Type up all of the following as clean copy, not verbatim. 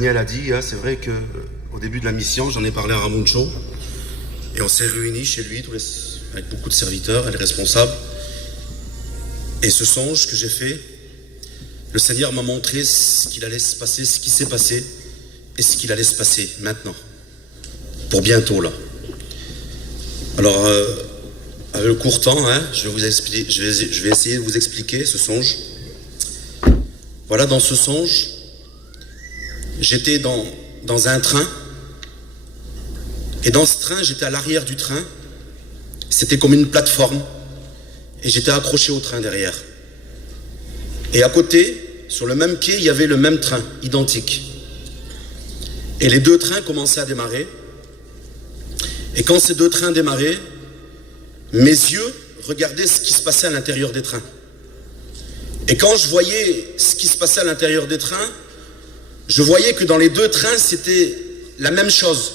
Daniel a dit, c'est vrai que au début de la mission, j'en ai parlé à Ramuncho, et on s'est réunis chez lui avec beaucoup de serviteurs et les responsables. Et ce songe que j'ai fait, le Seigneur m'a montré ce qu'il allait se passer, ce qui s'est passé, et ce qu'il allait se passer maintenant, pour bientôt là. Alors, avec le court temps, je vais essayer de vous expliquer ce songe. Voilà, dans ce songe, j'étais dans un train, et dans ce train, j'étais à l'arrière du train. C'était comme une plateforme, et j'étais accroché au train derrière. Et à côté, sur le même quai, il y avait le même train, identique. Et les deux trains commençaient à démarrer. Et quand ces deux trains démarraient, mes yeux regardaient ce qui se passait à l'intérieur des trains. Et quand je voyais ce qui se passait à l'intérieur des trains, je voyais que dans les deux trains, c'était la même chose.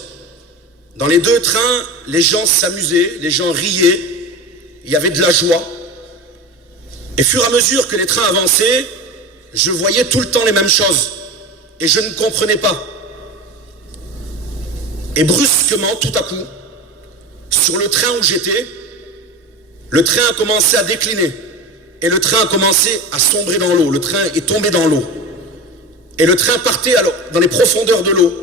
Dans les deux trains, les gens s'amusaient, les gens riaient, il y avait de la joie. Et fur et à mesure que les trains avançaient, je voyais tout le temps les mêmes choses. Et je ne comprenais pas. Et brusquement, tout à coup, sur le train où j'étais, le train a commencé à décliner. Et le train a commencé à sombrer dans l'eau. Le train est tombé dans l'eau. Et le train partait dans les profondeurs de l'eau.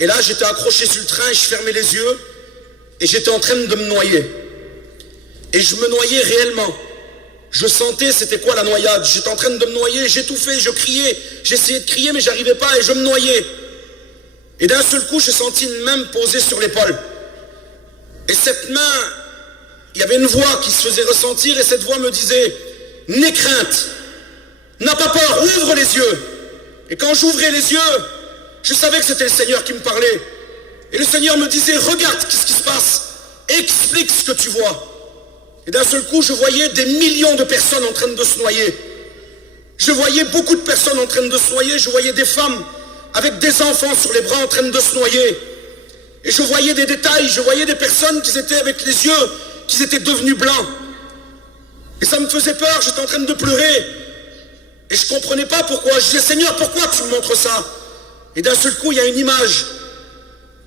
Et là, j'étais accroché sur le train et je fermais les yeux. Et j'étais en train de me noyer. Et je me noyais réellement. Je sentais c'était quoi la noyade. J'étais en train de me noyer, j'étouffais, je criais. J'essayais de crier mais j'arrivais pas et je me noyais. Et d'un seul coup, j'ai senti une main me poser sur l'épaule. Et cette main, il y avait une voix qui se faisait ressentir et cette voix me disait « N'aie crainte, n'as pas peur, ouvre les yeux ». Et quand j'ouvrais les yeux, je savais que c'était le Seigneur qui me parlait. Et le Seigneur me disait « Regarde qu'est-ce qui se passe, explique ce que tu vois ». Et d'un seul coup, je voyais des millions de personnes en train de se noyer. Je voyais beaucoup de personnes en train de se noyer. Je voyais des femmes avec des enfants sur les bras en train de se noyer. Et je voyais des détails. Je voyais des personnes qui étaient avec les yeux, qui étaient devenus blancs. Et ça me faisait peur. J'étais en train de pleurer. Et je ne comprenais pas pourquoi. Je disais, Seigneur, pourquoi tu me montres ça? Et d'un seul coup, il y a une image.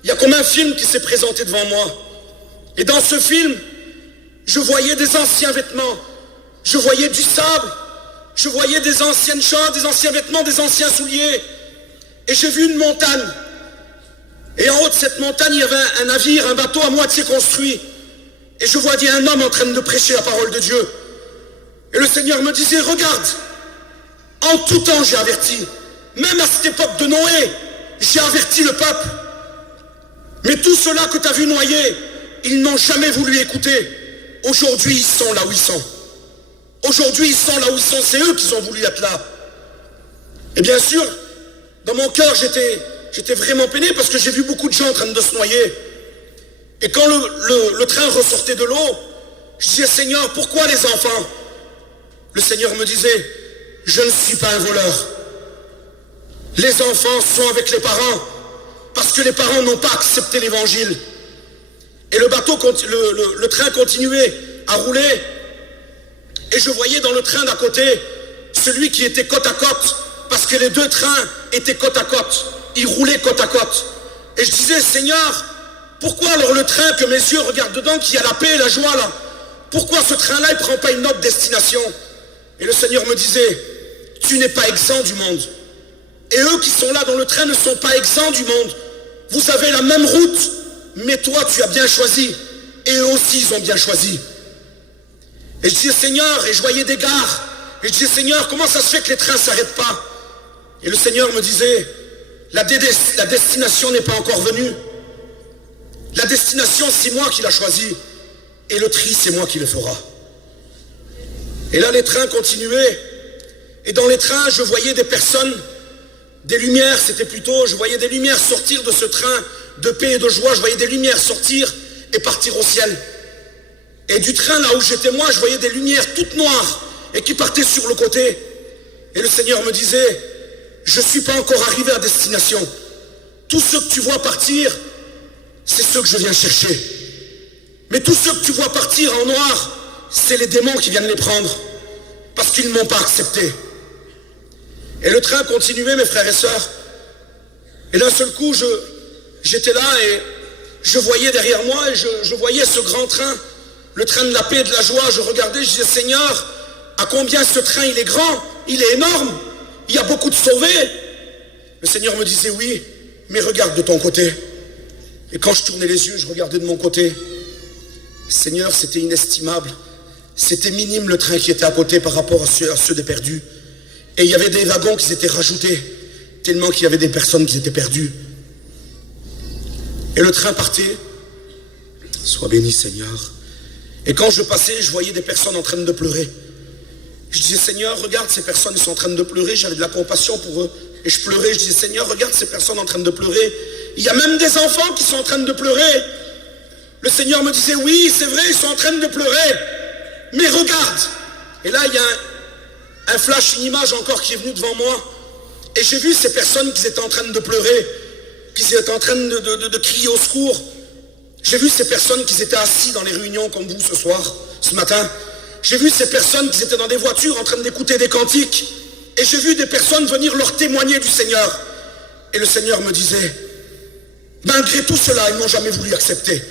Il y a comme un film qui s'est présenté devant moi. Et dans ce film, je voyais des anciens vêtements, je voyais du sable, je voyais des anciennes choses, des anciens vêtements, des anciens souliers. Et j'ai vu une montagne. Et en haut de cette montagne, il y avait un navire, un bateau à moitié construit. Et je voyais un homme en train de prêcher la parole de Dieu. Et le Seigneur me disait, regarde, en tout temps j'ai averti, même à cette époque de Noé, j'ai averti le peuple. Mais tous ceux-là que tu as vu noyer, ils n'ont jamais voulu écouter. Aujourd'hui, ils sont là où ils sont. Aujourd'hui, ils sont là où ils sont. C'est eux qui ont voulu être là. Et bien sûr, dans mon cœur, j'étais vraiment peiné parce que j'ai vu beaucoup de gens en train de se noyer. Et quand le train ressortait de l'eau, je disais, Seigneur, pourquoi les enfants? Le Seigneur me disait, je ne suis pas un voleur. Les enfants sont avec les parents parce que les parents n'ont pas accepté l'évangile. Et le train continuait à rouler. Et je voyais dans le train d'à côté celui qui était côte à côte. Parce que les deux trains étaient côte à côte. Ils roulaient côte à côte. Et je disais, Seigneur, pourquoi alors le train que mes yeux regardent dedans, qui a la paix et la joie là, pourquoi ce train-là, il ne prend pas une autre destination? Et le Seigneur me disait, tu n'es pas exempt du monde. Et eux qui sont là dans le train ne sont pas exempts du monde. Vous avez la même route. Mais toi, tu as bien choisi. Et eux aussi, ils ont bien choisi. Et je disais, Seigneur, et je voyais des gares. Et je disais, Seigneur, comment ça se fait que les trains ne s'arrêtent pas? Et le Seigneur me disait, la destination n'est pas encore venue. La destination, c'est moi qui l'a choisie. Et le tri, c'est moi qui le fera. Et là, les trains continuaient. Et dans les trains, je voyais des personnes, des lumières, je voyais des lumières sortir de ce train de paix et de joie, je voyais des lumières sortir et partir au ciel. Et du train là où j'étais moi, je voyais des lumières toutes noires et qui partaient sur le côté. Et le Seigneur me disait, je ne suis pas encore arrivé à destination. Tous ceux que tu vois partir, c'est ceux que je viens chercher. Mais tous ceux que tu vois partir en noir, c'est les démons qui viennent les prendre. Parce qu'ils ne m'ont pas accepté. Et le train continuait, mes frères et sœurs. Et d'un seul coup, j'étais là et je voyais derrière moi, et je voyais ce grand train, le train de la paix et de la joie. Je regardais, je disais, Seigneur, à combien ce train il est grand, il est énorme, il y a beaucoup de sauvés. Le Seigneur me disait, oui, mais regarde de ton côté. Et quand je tournais les yeux, je regardais de mon côté. Seigneur, c'était inestimable. C'était minime le train qui était à côté par rapport à ceux des perdus. Et il y avait des wagons qui s'étaient rajoutés, tellement qu'il y avait des personnes qui étaient perdues. Et le train partait. Sois béni, Seigneur. Et quand je passais, je voyais des personnes en train de pleurer. Je disais, Seigneur, regarde, ces personnes, ils sont en train de pleurer. J'avais de la compassion pour eux. Et je pleurais, je disais, Seigneur, regarde ces personnes en train de pleurer. Il y a même des enfants qui sont en train de pleurer. Le Seigneur me disait, oui, c'est vrai, ils sont en train de pleurer. Mais regarde. Et là, il y a un flash, une image encore qui est venue devant moi. Et j'ai vu ces personnes qui étaient en train de pleurer, qui étaient en train de crier au secours. J'ai vu ces personnes qui étaient assis dans les réunions comme vous ce soir, ce matin. J'ai vu ces personnes qui étaient dans des voitures en train d'écouter des cantiques. Et j'ai vu des personnes venir leur témoigner du Seigneur. Et le Seigneur me disait, malgré tout cela, ils n'ont jamais voulu accepter.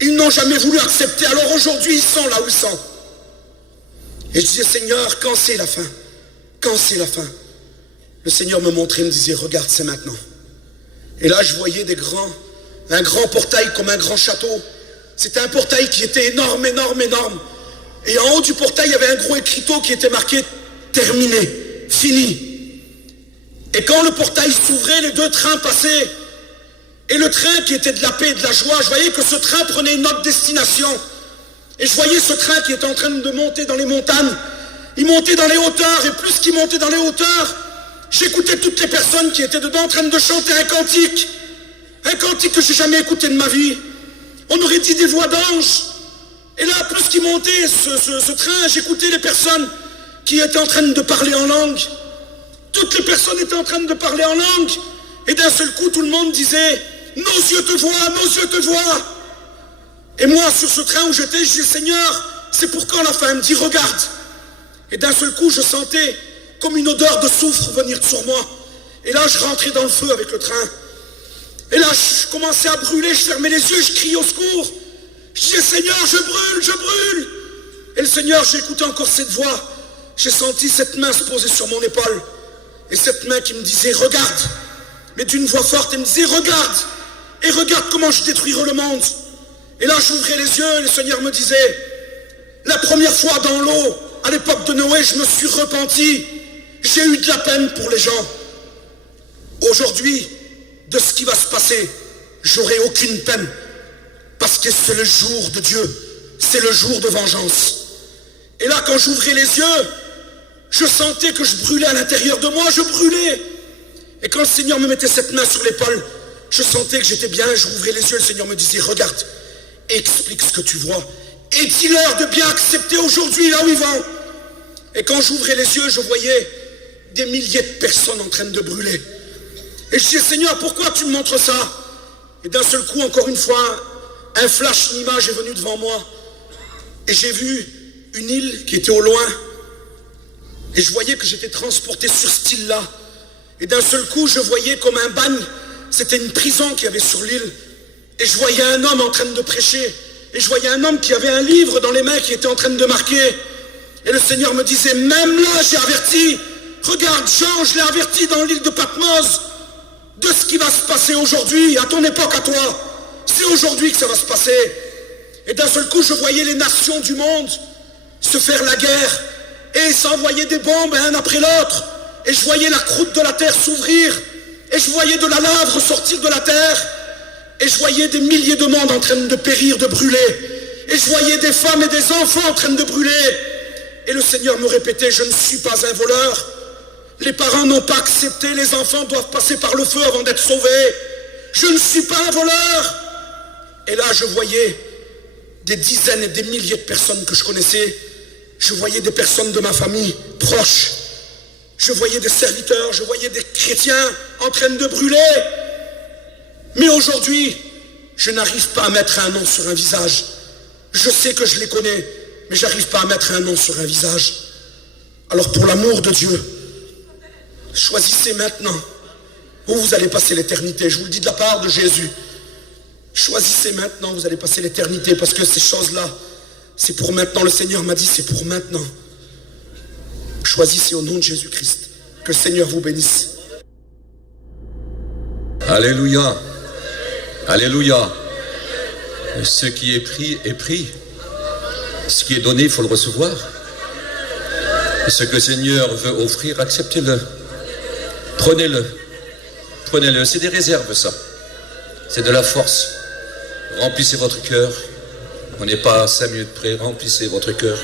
Ils n'ont jamais voulu accepter. Alors aujourd'hui, ils sont là où ils sont. Et je disais, Seigneur, quand c'est la fin? Quand c'est la fin? Le Seigneur me montrait, me disait, regarde, c'est maintenant. Et là, je voyais un grand portail comme un grand château. C'était un portail qui était énorme, énorme, énorme. Et en haut du portail, il y avait un gros écriteau qui était marqué « Terminé, fini ». Et quand le portail s'ouvrait, les deux trains passaient. Et le train qui était de la paix et de la joie, je voyais que ce train prenait une autre destination. Et je voyais ce train qui était en train de monter dans les montagnes. Il montait dans les hauteurs, et plus qu'il montait dans les hauteurs, j'écoutais toutes les personnes qui étaient dedans en train de chanter un cantique. Un cantique que j'ai jamais écouté de ma vie. On aurait dit des voix d'anges. Et là, plus qu'il montait ce train, j'écoutais les personnes qui étaient en train de parler en langue. Toutes les personnes étaient en train de parler en langue. Et d'un seul coup, tout le monde disait « Nos yeux te voient, nos yeux te voient ». Et moi, sur ce train où j'étais, je disais « Seigneur, c'est pour quand la fin ?» Il me dit « Regarde ». Et d'un seul coup, je sentais comme une odeur de soufre venir sur moi. Et là, je rentrais dans le feu avec le train. Et là, je commençais à brûler, je fermais les yeux, je criais au secours. Je disais, Seigneur, je brûle, je brûle. Et le Seigneur, j'ai écouté encore cette voix. J'ai senti cette main se poser sur mon épaule. Et cette main qui me disait, regarde. Mais d'une voix forte, elle me disait, regarde. Et regarde comment je détruirai le monde. Et là, j'ouvrais les yeux et le Seigneur me disait, la première fois dans l'eau, à l'époque de Noé, je me suis repenti. J'ai eu de la peine pour les gens. Aujourd'hui, de ce qui va se passer, j'aurai aucune peine. Parce que c'est le jour de Dieu. C'est le jour de vengeance. Et là, quand j'ouvrais les yeux, je sentais que je brûlais à l'intérieur de moi, je brûlais. Et quand le Seigneur me mettait cette main sur l'épaule, je sentais que j'étais bien, je rouvrais les yeux, le Seigneur me disait, regarde, explique ce que tu vois. Et dis-leur de bien accepter aujourd'hui là où ils vont. Et quand j'ouvrais les yeux, je voyais des milliers de personnes en train de brûler. Et je disais, Seigneur, pourquoi tu me montres ça? Et d'un seul coup, encore une fois, un flash, une image est venue devant moi. Et j'ai vu une île qui était au loin. Et je voyais que j'étais transporté sur cette île-là. Et d'un seul coup, je voyais comme un bagne. C'était une prison qu'il y avait sur l'île. Et je voyais un homme en train de prêcher. Et je voyais un homme qui avait un livre dans les mains qui était en train de marquer. Et le Seigneur me disait, même là, j'ai averti. Regarde, Jean, je l'ai averti dans l'île de Patmos de ce qui va se passer aujourd'hui, à ton époque, à toi. C'est aujourd'hui que ça va se passer. Et d'un seul coup, je voyais les nations du monde se faire la guerre et s'envoyer des bombes un après l'autre. Et je voyais la croûte de la terre s'ouvrir. Et je voyais de la lave ressortir de la terre. Et je voyais des milliers de monde en train de périr, de brûler. Et je voyais des femmes et des enfants en train de brûler. Et le Seigneur me répétait, je ne suis pas un voleur. Les parents n'ont pas accepté, les enfants doivent passer par le feu avant d'être sauvés. Je ne suis pas un voleur. Et là, je voyais des dizaines et des milliers de personnes que je connaissais. Je voyais des personnes de ma famille proches. Je voyais des serviteurs, je voyais des chrétiens en train de brûler. Mais aujourd'hui, je n'arrive pas à mettre un nom sur un visage. Je sais que je les connais, mais je n'arrive pas à mettre un nom sur un visage. Alors pour l'amour de Dieu, choisissez maintenant où vous allez passer l'éternité. Je vous le dis de la part de Jésus. Choisissez maintenant, vous allez passer l'éternité, parce que ces choses-là, c'est pour maintenant. Le Seigneur m'a dit, c'est pour maintenant. Choisissez au nom de Jésus-Christ. Que le Seigneur vous bénisse. Alléluia. Alléluia. Ce qui est pris est pris. Ce qui est donné, il faut le recevoir. Ce que le Seigneur veut offrir, acceptez-le. Prenez-le. Prenez-le. C'est des réserves, ça. C'est de la force. Remplissez votre cœur. On n'est pas à 5 minutes près. Remplissez votre cœur.